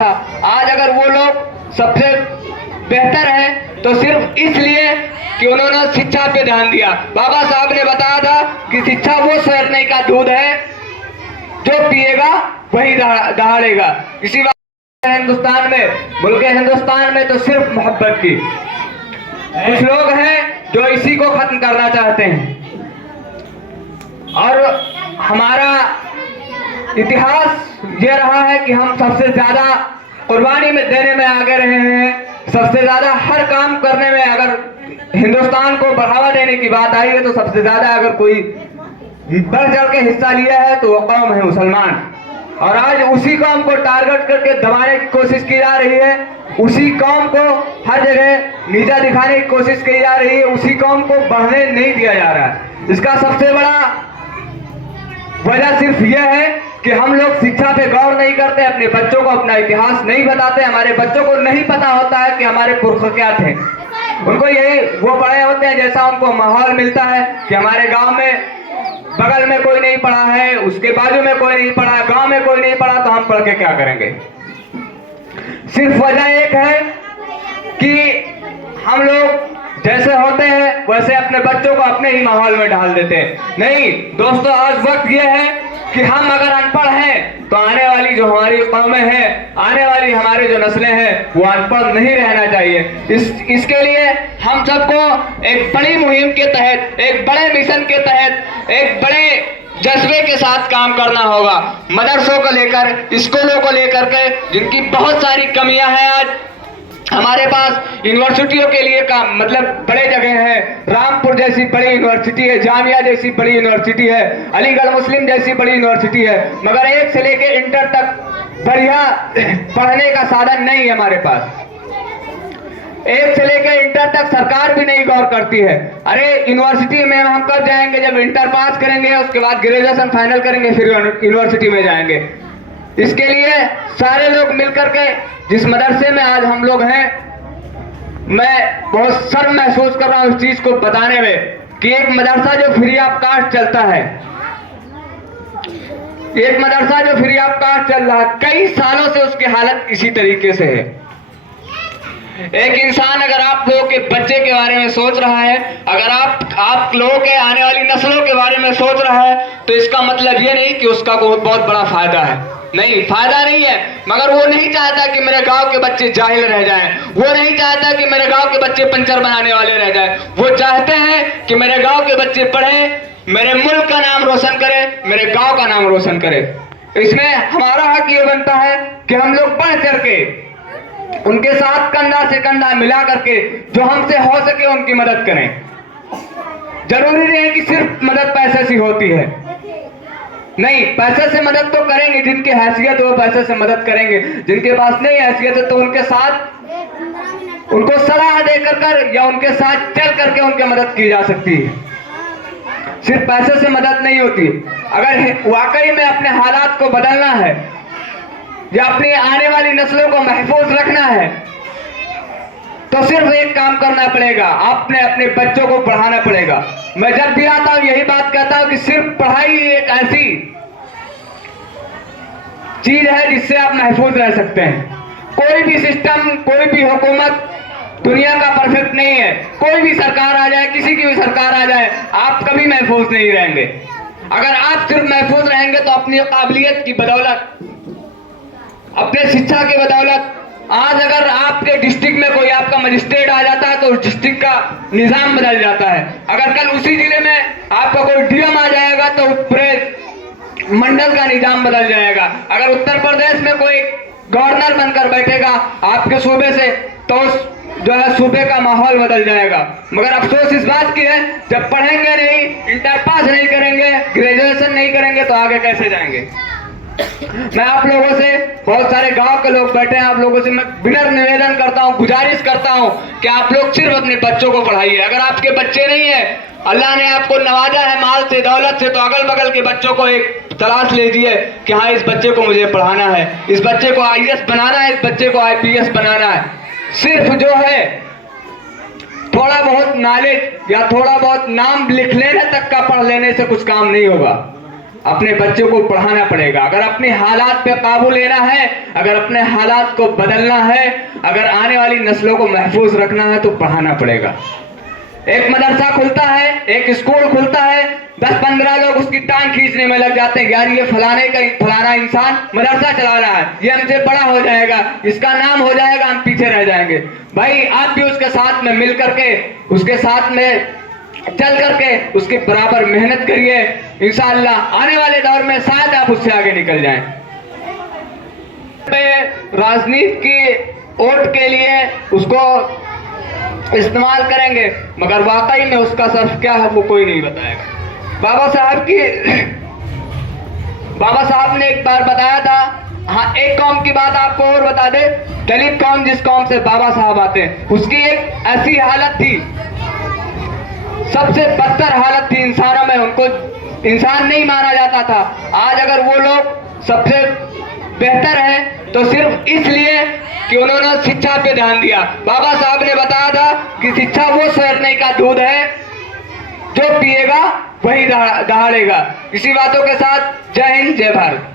आज अगर वो लोग सबसे बेहतर है तो सिर्फ इसलिए कि उन्होंने शिक्षा पे ध्यान दिया। बाबा साहब ने बताया था कि शिक्षा वो स्वर्ण का दूध है जो पिएगा वही दहाड़ेगा। इसी बात हिंदुस्तान में, मुल्क हिंदुस्तान में तो सिर्फ मोहब्बत की कुछ लोग हैं जो इसी को खत्म करना चाहते हैं। और हमारा इतिहास ये रहा है कि हम सबसे ज्यादा कुर्बानी में देने में आगे रहे हैं। सबसे ज्यादा हर काम करने में, अगर हिंदुस्तान को बढ़ावा देने की बात आई है तो सबसे ज्यादा अगर कोई बढ़ चढ़ के हिस्सा लिया है तो वो कौम है मुसलमान। और आज उसी कौम को टारगेट करके दबाने की कोशिश की जा रही है, उसी कौम को हर जगह नीचा दिखाने की कोशिश की जा रही है, उसी कौम को बढ़ने नहीं दिया जा रहा है। इसका सबसे बड़ा वजह सिर्फ यह है कि हम लोग शिक्षा पे गौर नहीं करते, अपने बच्चों को अपना इतिहास नहीं बताते। हमारे बच्चों को नहीं पता होता है कि हमारे पुरख क्या थे। उनको यही वो पढ़े होते हैं जैसा उनको माहौल मिलता है कि हमारे गांव में बगल में कोई नहीं पढ़ा है, उसके बाजू में कोई नहीं पढ़ा, गांव में कोई नहीं पढ़ा, तो हम पढ़ के क्या करेंगे। सिर्फ वजह एक है कि हम लोग जैसे होते हैं वैसे अपने बच्चों को अपने ही माहौल में डाल देते हैं। नहीं दोस्तों, आज वक्त यह है कि हम अगर अनपढ़ हैं तो आने वाली जो हमारी कौमें हैं, आने वाली हमारे जो नस्लें हैं वो अनपढ़ नहीं रहना चाहिए। इसके लिए हम सबको एक बड़ी मुहिम के तहत, एक बड़े मिशन के तहत, एक बड़े जज्बे के साथ काम करना होगा। मदरसों को लेकर, स्कूलों को लेकर के जिनकी बहुत सारी कमियां हैं, आज हमारे पास यूनिवर्सिटियों के लिए का मतलब बड़े जगह है। रामपुर जैसी बड़ी यूनिवर्सिटी है, जामिया जैसी बड़ी यूनिवर्सिटी है, अलीगढ़ मुस्लिम जैसी बड़ी यूनिवर्सिटी है, मगर 1 से लेकर इंटर तक बढ़िया पढ़ने का साधन नहीं है हमारे पास। 1 से लेकर इंटर तक सरकार भी नहीं गौर करती है। अरे यूनिवर्सिटी में हम कब जाएंगे? जब इंटर पास करेंगे, उसके बाद ग्रेजुएशन फाइनल करेंगे, फिर यूनिवर्सिटी में जाएंगे। इसके लिए सारे लोग मिलकर के, जिस मदरसे में आज हम लोग हैं, मैं बहुत शर्म महसूस कर रहा हूं इस चीज को बताने में कि एक मदरसा जो फ्री ऑफ कास्ट चलता है, एक मदरसा जो फ्री ऑफ कास्ट चल रहा है, कई सालों से उसकी हालत इसी तरीके से है। एक इंसान अगर आप लोगों के बच्चे के बारे में सोच रहा है, अगर आप लोगों के आने वाली नस्लों के बारे में सोच रहा है, तो इसका मतलब ये नहीं कि उसका कोई बहुत बड़ा फायदा है। नहीं, फायदा नहीं है, मगर वो नहीं चाहता कि मेरे गांव के बच्चे जाहिल रह जाएं। वो नहीं चाहता कि मेरे गांव के बच्चे पंचर बनाने वाले रह जाएं। वो चाहते हैं कि मेरे गांव के बच्चे पढ़ें, मेरे मुल्क का नाम रोशन करें, मेरे गांव का नाम रोशन करें। इसमें हमारा हक ये बनता है कि हम लोग बढ़ चढ़ के उनके साथ कंधा से कंधा मिला करके जो हमसे हो सके उनकी मदद करें। जरूरी नहीं है कि सिर्फ मदद पैसे से होती है। नहीं, पैसे से मदद तो करेंगे, जिनकी हैसियत है वो पैसे से मदद करेंगे। जिनके पास नहीं हैसियत है तो उनके साथ उनको सलाह देकर कर या उनके साथ चल करके उनकी मदद की जा सकती है। सिर्फ पैसे से मदद नहीं होती। अगर वाकई में अपने हालात को बदलना है या अपनी आने वाली नस्लों को महफूज रखना है तो सिर्फ एक काम करना पड़ेगा, आपने अपने बच्चों को पढ़ाना पड़ेगा। मैं जब भी आता हूं यही बात कहता हूं कि सिर्फ पढ़ाई एक ऐसी चीज है जिससे आप महफूज रह सकते हैं। कोई भी सिस्टम, कोई भी हुकूमत दुनिया का परफेक्ट नहीं है। कोई भी सरकार आ जाए, किसी की भी सरकार आ जाए, आप कभी महफूज नहीं रहेंगे। अगर आप सिर्फ महफूज रहेंगे तो अपनी काबिलियत की बदौलत, अपने शिक्षा की बदौलत, आज अगर आपके डिस्ट्रिक्ट में कोई आपका मजिस्ट्रेट आ जाता है तो उस डिस्ट्रिक्ट का निजाम बदल जाता है। अगर कल उसी जिले में आपका कोई डीएम आ जाएगा तो पूरे मंडल का निजाम बदल जाएगा। अगर उत्तर प्रदेश में कोई गवर्नर बनकर बैठेगा आपके सूबे से तो जो है सूबे का माहौल बदल जाएगा। मगर अफसोस इस बात की है, जब पढ़ेंगे नहीं, इंटर पास नहीं करेंगे, ग्रेजुएशन नहीं करेंगे तो आगे कैसे जाएंगे। मैं आप लोगों से, बहुत सारे गांव के लोग बैठे हैं, आप लोगों से मैं विनम्र निवेदन करता हूं, गुजारिश करता हूं कि आप लोग सिर्फ अपने बच्चों को पढ़ाइए। अगर आपके बच्चे नहीं है, अल्लाह ने आपको नवाजा है माल से, दौलत से, तो अगल बगल के बच्चों को एक तलाश लीजिए कि हाँ, इस बच्चे को मुझे पढ़ाना है, इस बच्चे को आईएएस बनाना है, इस बच्चे को आईपीएस बनाना है। सिर्फ जो है थोड़ा बहुत नॉलेज या थोड़ा बहुत नाम लिख लेने तक का पढ़ लेने से कुछ काम नहीं होगा। अपने बच्चों को पढ़ाना पड़ेगा। अगर अपने हालात पे काबू लेना है, अगर अपने हालात को बदलना है, अगर आने वाली नस्लों को महफूज रखना है तो पढ़ाना पड़ेगा। एक मदरसा खुलता है, एक स्कूल खुलता है, 10-15 लोग उसकी टांग खींचने में लग जाते हैं, यार ये फलाना इंसान मदरसा चला रहा है, ये हमसे बड़ा हो जाएगा, इसका नाम हो जाएगा, हम पीछे रह जाएंगे। भाई आप भी उसके साथ में मिल करके, उसके साथ में चल करके उसके बराबर मेहनत करिए। इंशाअल्लाह आने वाले दौर में शायद आप उससे आगे निकल जाएं। राजनीति की वोट के लिए उसको इस्तेमाल करेंगे, मगर वाकई में उसका सर्फ क्या है वो कोई नहीं बताएगा। बाबा साहब ने एक बार बताया था। हाँ, एक कौम की बात आपको और बता दे, दलित कौम जिस कौम से बाबा साहब आते हैं, उसकी एक ऐसी हालत थी, सबसे बदतर हालत थी इंसानों में, उनको इंसान नहीं माना जाता था। आज अगर वो लोग सबसे बेहतर है तो सिर्फ इसलिए कि उन्होंने शिक्षा पे ध्यान दिया। बाबा साहब ने बताया था कि शिक्षा वो शहरने का दूध है जो पिएगा वही दहाड़ेगा। इसी बातों के साथ जय हिंद, जय भारत।